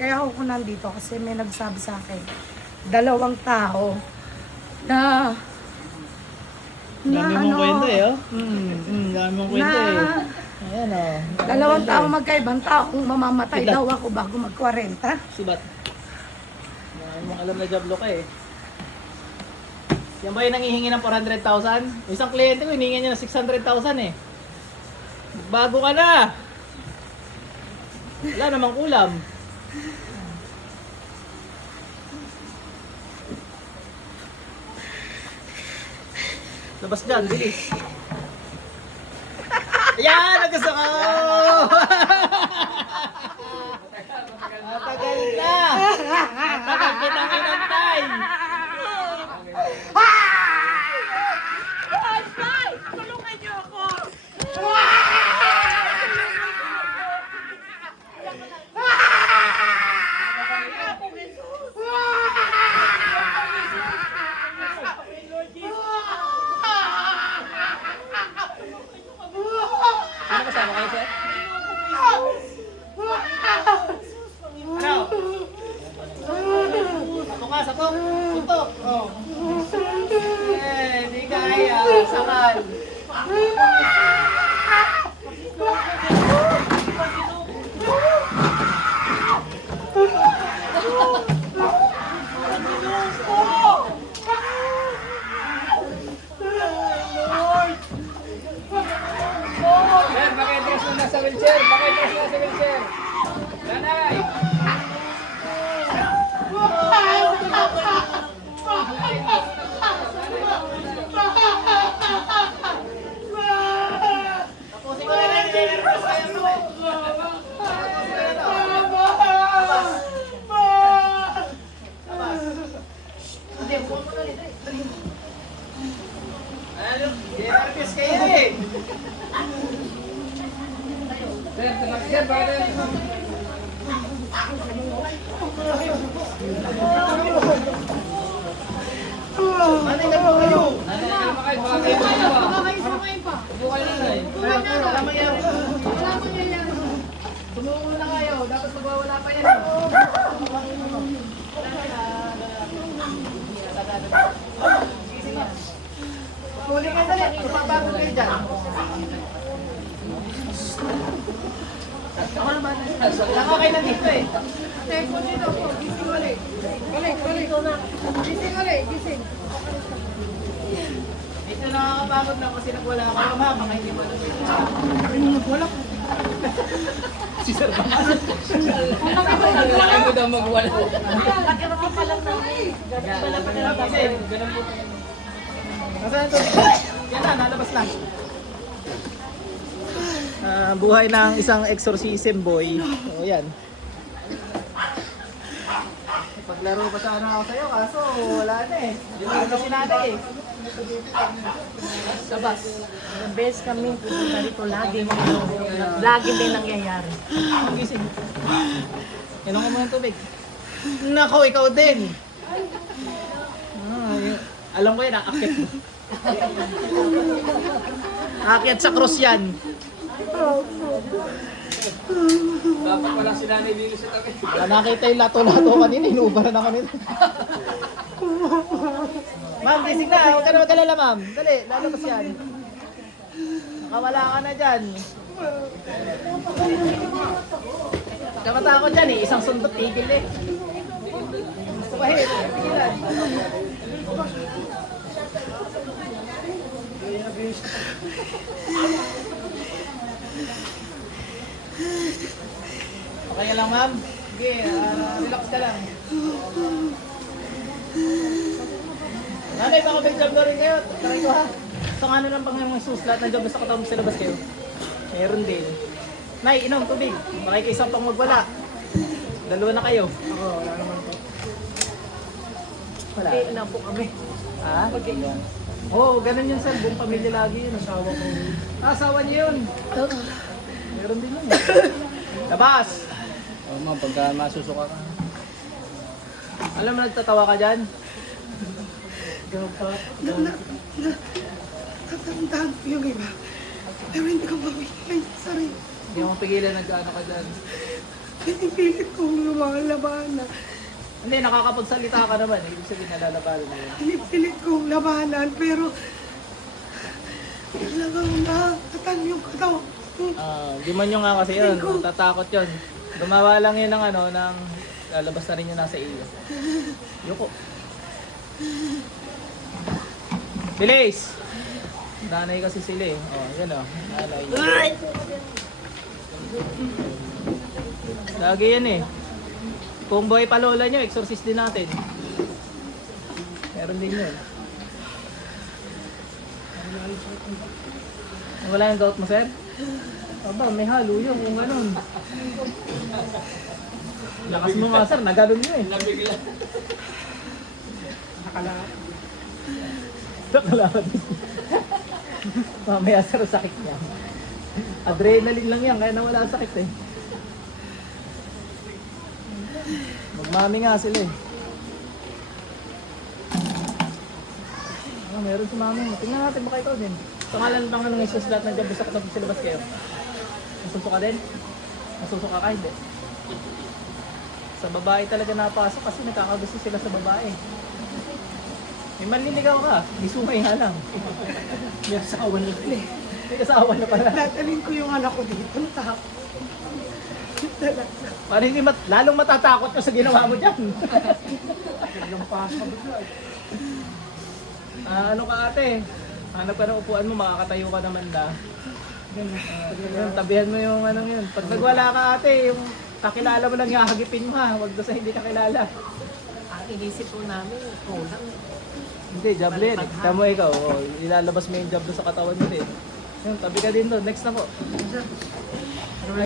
kaya ako nandito kasi may nagsabi sa akin, 2 tao na Dami mong kwento eh, oh. Dami mong kwento eh. na Ayan, oh. 2 tao magkaibang tao kung mamamatay daw ako bago mag-40. Sibat. Dami mong alam na jablo ka eh. Yan ba yung nangihingi ng 400,000? Isang kliyente ko, hiningi niya ng 600,000 eh. Bago ka na! Wala namang kulam. Labas dyan, bilis. Ayan! Nagusto ko! Matagal na! Matagal kitang kinantay! Tulungan niyo ako! Ano kasama kayo, sir? Ano? Sapok ka, sapok! Suntok! Oh. Eh, di kaya. Sakal. Sir, pakitras na nasa wheelchair. Pakitras na nasa wheelchair. Nanay! Tapusin ko na lang yung generous kaya mo eh. Hindi, buwan mo na rin. Ano? Generous kayo eh. Sir, sir, bakit? Nanay na po kayo. Nanay na po kayo. Baka kayo sumakay pa. Upo kayo nanay. Wala mangyari. Wala mangyari. Sumuko na kayo. Dapat magwawala pa yan. Gising na. Huli kayo dali. Pagpapagod kayo dyan. Ako na ba? Ako kayo nandito eh. Telepon nito po, gising ulit. Balik. Gising ulit, gising. Ito nakakapagod na kasi nagwala ka. Mama, hindi mo alam. Ano nagwala ko? Si Sir ba? Kailangan ko daw magwala. Nagkaroon ka pala na eh. Ganun po. Nasaan ito? Yan na, nalabas lang. Buhay ng isang exorcism boy. O yan. Paglaro pa sana ako sa'yo, kaso wala na eh. Ano si nanay eh. Sabas. Ilang beses kami pupunta rito, lagi din nangyayari. Ang gising. Inom ka mo ng tubig. Nako, ikaw din. Alam ko yan, aakyat mo. Aakyat sa cross yan. Dapat pala si nanay dito sa takit. Nakita yung lato-lato kanina, inuubaran na kanina. Ma'am, gising na. Huwag ka na mag-alala, ma'am. Dali, lalabas yan. Nakawala ka na dyan. Kamatakot dyan eh. Isang sundot tigil eh. Sabahit. Tigilan. Okay lang, ma'am. Sige, relax ka lang. Nanay, baka may job na rin kayo. Taray ko ha. So ano lang pang mga sus, lahat ng job na sa katawag sa labas kayo. Meron din. Nay, inom, tubig. Baka kayo isang pang magwala. 2 na kayo. Ako, wala naman po. Wala. Okay, na po kami. Ha? Okay. Oo, ganun yun sir. Buong pamilya lagi yun. Asawa ko. Asawa niyo yun. Meron din yun. Labas! Oh, ma'am, pagka masusuka ka. Alam mo, nagtatawa ka dyan? Tatandaan ko yung iba. Pero hindi ko mawin. Ay, sorry. Hindi mo pigilan nag-ano ka dyan. Pinipilit kong lumalabanan. Hindi, nakakapagsalita ka naman. Ibig sabihin nalalabanan mo yun. Pinipilit kong labanan, pero talagang nakakatan yung katawan. Demonyo nga kasi yun. Tatakot yun. Gumawa lang yun ng ng lalabas na rin yun nasa iyo. Yuko. Bilis! Nanay kasi sila eh. Yan nanay niya. Lagi yan eh. Kung buhay pa lola nyo, exorcist din natin. Meron din yun. Wala yung gout mo, sir? Aba, may halo yun kung ganun. Lakas mo nga, sir. Naganon nyo eh. Nabigla. Nakalakad. Mamaya, sir, sakit niya. Adrenaline lang yan, kaya nawala ang sakit eh. Magmami nga sila eh. Meron si mami. Tingnan natin baka ikaw din. Pangalan bang ng Jesus lahat ng job sa katapos silabas kayo? Nasuso ka din? Nasuso ka ka? Hindi. Sa babae talaga napasok kasi nakakagusto sila sa babae. May manliligaw ka. May sumay nga lang. May asawa na pala. May asawa na pala. Dadalhin ko yung anak ko dito. Takot. Para hindi lalong matatakot ka sa ginawa mo dyan. Ano ka ate? Hanap ka ng upuan mo, makakatayo ka naman da. Tabihan mo yung yun. Pag nagwala ka ate, yung kakilala mo lang hagipin mo ha. Huwag doon sa hindi kakilala. Ang inisip po namin, kulang. Hindi, jablin. Tamo ikaw, ilalabas mo yung jab doon sa katawan mo din. Yun, tabi ka din doon. Next na po.